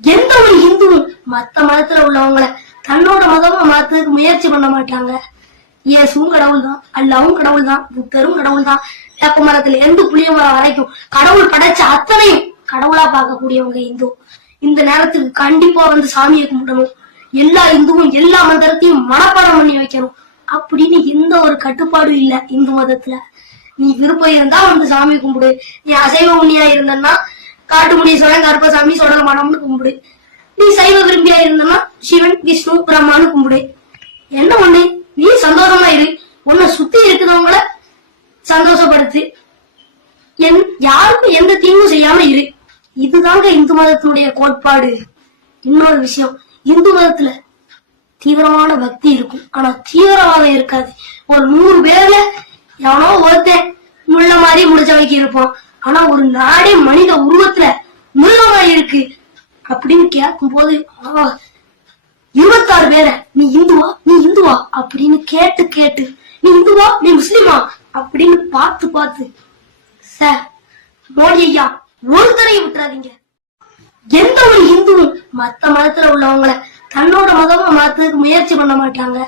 எந்த ஒரு இந்துவும் மத்த மதத்துல உள்ளவங்கள தன்னோட மதமா மாத்துறதுக்கு முயற்சி பண்ண மாட்டாங்க. இயேசுவும் கடவுள் தான் அல்லாவும் கடவுள் தான் புத்தரும் கடவுள் தான் வேப்ப மரத்துல எந்த புளிய மரம் வரைக்கும் கடவுள் படைச்ச அத்தனையும் கடவுளா பார்க்கக்கூடியவங்க இந்து. இந்த நேரத்துக்கு கண்டிப்பா வந்து சாமியை கும்பிடணும். எல்லா இந்துவும் எல்லா மந்திரத்தையும் மனப்பாடம் பண்ணி வைக்கணும். அப்படின்னு எந்த ஒரு கட்டுப்பாடும் இல்ல இந்து மதத்துல. நீ விருப்பம் இருந்தா வந்து சாமி கும்பிடு. நீ அசைவ உண்ணியா இருந்தன்னா காட்டு முனீஸ்வரன் கருப்பசாமி சோடலமானம்னு கும்பிடு. நீ சைவ விரும்பியா இருந்தனா சிவன் விஷ்ணு பிரம்மான்னு கும்பிடு. என்ன ஒண்ணு? நீ சந்தோஷமா இரு. உன்னை சுத்தி இருக்கிறவங்கள சந்தோஷப்படுத்து. என் யாருக்கும் எந்த தீங்கும் செய்யாம இரு. இதுதாங்க இந்து மதத்தினுடைய கோட்பாடு. இன்னொரு விஷயம் இந்து மதத்துல தீவிரமான பக்தி இருக்கும். ஆனா தீவிரவாதம் இருக்காது. ஒரு நூறு பேர்ல எவனோ ஒருத்தன் முள்ள மாதிரி முடிச்ச வைக்க இருப்பான். ஆனா ஒரு நாடே மனித உருவத்துல மிருகமா இருக்கு அப்படின்னு கேட்கும் போது இருபத்தாறு பேரை நீ இந்துவா நீ இந்துவா அப்படின்னு கேட்டு கேட்டு நீ இந்துவா நீ முஸ்லிமா? அப்படின்னு பார்த்து பார்த்து சார் மோடி ஐயா தரையை விட்டுறாதீங்க. எந்த ஒரு இந்துவும் மத்த மதத்துல உள்ளவங்களை தன்னோட மதமா மாத்துறதுக்கு முயற்சி பண்ண மாட்டாங்க.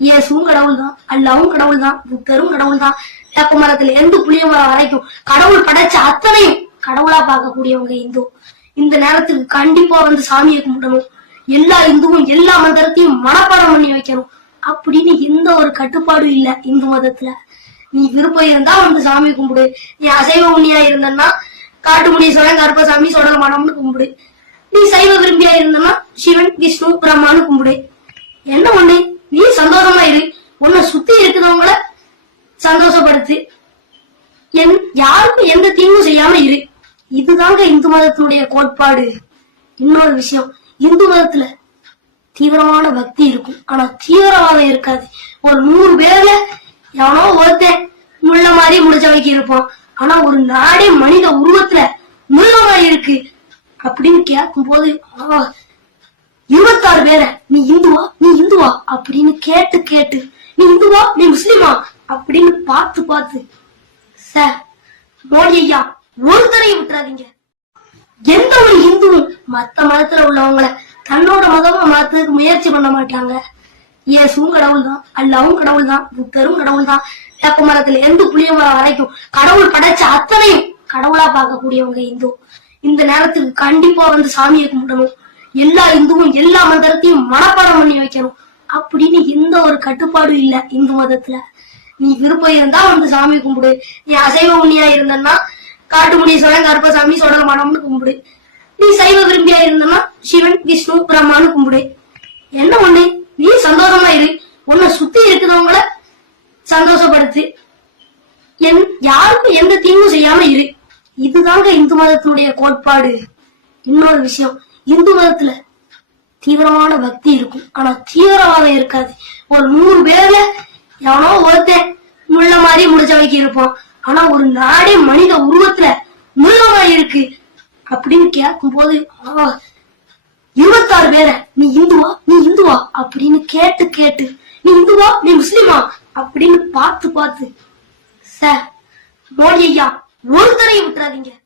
இயேசுவும் கடவுள் தான் அல்லாவும் கடவுள் தான் புத்தரும் கடவுள் தான் வேப்ப மரத்துல எந்த புளிய மரம் வரைக்கும் கடவுள் படைச்ச அத்தனையும் கடவுளா பார்க்கக்கூடியவங்க இந்து. இந்த நேரத்துக்கு கண்டிப்பா வந்து சாமியை கும்பிடணும். எல்லா இந்துவும் எல்லா மந்திரத்தையும் மனப்பாடம் பண்ணி வைக்கணும். அப்படின்னு எந்த ஒரு கட்டுப்பாடும் இல்ல இந்து மதத்துல. நீ விருப்பம் இருந்தா வந்து சாமி கும்பிடு. நீ அசைவ உண்ணியா இருந்தன்னா காட்டு முனீஸ்வரன் கருப்பசாமி சோழ மனம்னு கும்பிடு. நீ சைவ விரும்பியா இருந்தனா சிவன் விஷ்ணு பிரம்மான்னு கும்பிடு. என்ன ஒண்ணு? நீ சந்தோஷமா இரு. உன்னை சுத்தி இருக்கிறவங்கள சந்தோஷப்படுத்து. என் யாருக்கும் எந்த தீங்கும் செய்யாம இரு. இதுதாங்க இந்து மதத்தினுடைய கோட்பாடு. இன்னொரு விஷயம் இந்து மதத்துல தீவிரமான பக்தி இருக்கும். ஆனா தீவிரவாதம் இருக்காது. ஒரு நூறு பேர்ல எவனோ ஒருத்தன் முள்ள மாதிரி முடிச்ச வைக்க இருப்பான். ஆனா ஒரு நாடே மனித உருவத்துல மிருகமா இருக்கு அப்படின்னு கேட்கும் போது இருபத்தாறு பேரை நீ இந்துவா? நீ இந்துவா அப்படின்னு கேட்டு கேட்டு நீ இந்துவா நீ முஸ்லிமா அப்படின்னு பார்த்து பார்த்து சார் மோடி ஐயா ஒரு தரையை விட்டுறாதீங்க. எந்த ஒரு இந்துவும் மத்த மதத்துல உள்ளவங்கள தன்னோட மதமா மாத்துறதுக்கு முயற்சி பண்ண மாட்டாங்க. இயேசுவும் கடவுள் தான் அல்லாவும் கடவுள் தான் புத்தரும் கடவுள் தான் வேப்ப மரத்துல எந்த புளிய மரம் வரைக்கும் கடவுள் படைச்ச அத்தனையும் கடவுளா பார்க்கக்கூடியவங்க இந்து. இந்த நேரத்துக்கு கண்டிப்பா வந்து சாமியை கும்பிடணும். எல்லா இந்துவும் எல்லா மந்திரத்தையும் மனப்பாடம் பண்ணி வைக்கணும். அப்படின்னு எந்த ஒரு கட்டுப்பாடும் இல்ல இந்து மதத்துல. நீ விருப்பம் இருந்தா வந்து சாமி கும்பிடு. நீ அசைவ முனியா இருந்தன்னா காட்டு முனீஸ்வரன் கருப்பசாமி சோழ மனம்னு கும்பிடு. நீ சைவ விரும்பியா இருந்தனா சிவன் விஷ்ணு பிரம்மான்னு கும்பிடு. என்ன ஒண்ணு? நீ சந்தோஷமா இரு. உன்னை சுத்தி இருக்கிறவங்கள சந்தோஷப்படுத்து. என் யாருக்கும் எந்த தீங்கும் செய்யாம இரு. இதுதாங்க இந்து மதத்தினுடைய கோட்பாடு. இன்னொரு விஷயம் இந்து மதத்துல தீவிரமான பக்தி இருக்கும். ஆனா தீவிரவாதம் இருக்காது. ஒரு நூறு பேர்ல எவனோ ஒருத்தன் முள்ள மாதிரி முடிச்ச வைக்க இருப்பான். ஆனா ஒரு நாடே மனித உருவத்துல மிருகமா இருக்கு அப்படின்னு கேட்கும் போது இருபத்தாறு பேரை நீ இந்துவா? நீ இந்துவா? அப்படின்னு கேட்டு கேட்டு நீ இந்துவா? நீ முஸ்லிமா? அப்படின்னு பார்த்து பார்த்து சார் மோடி ஐயா ஒருத்தரையும் விட்டுறாதீங்க.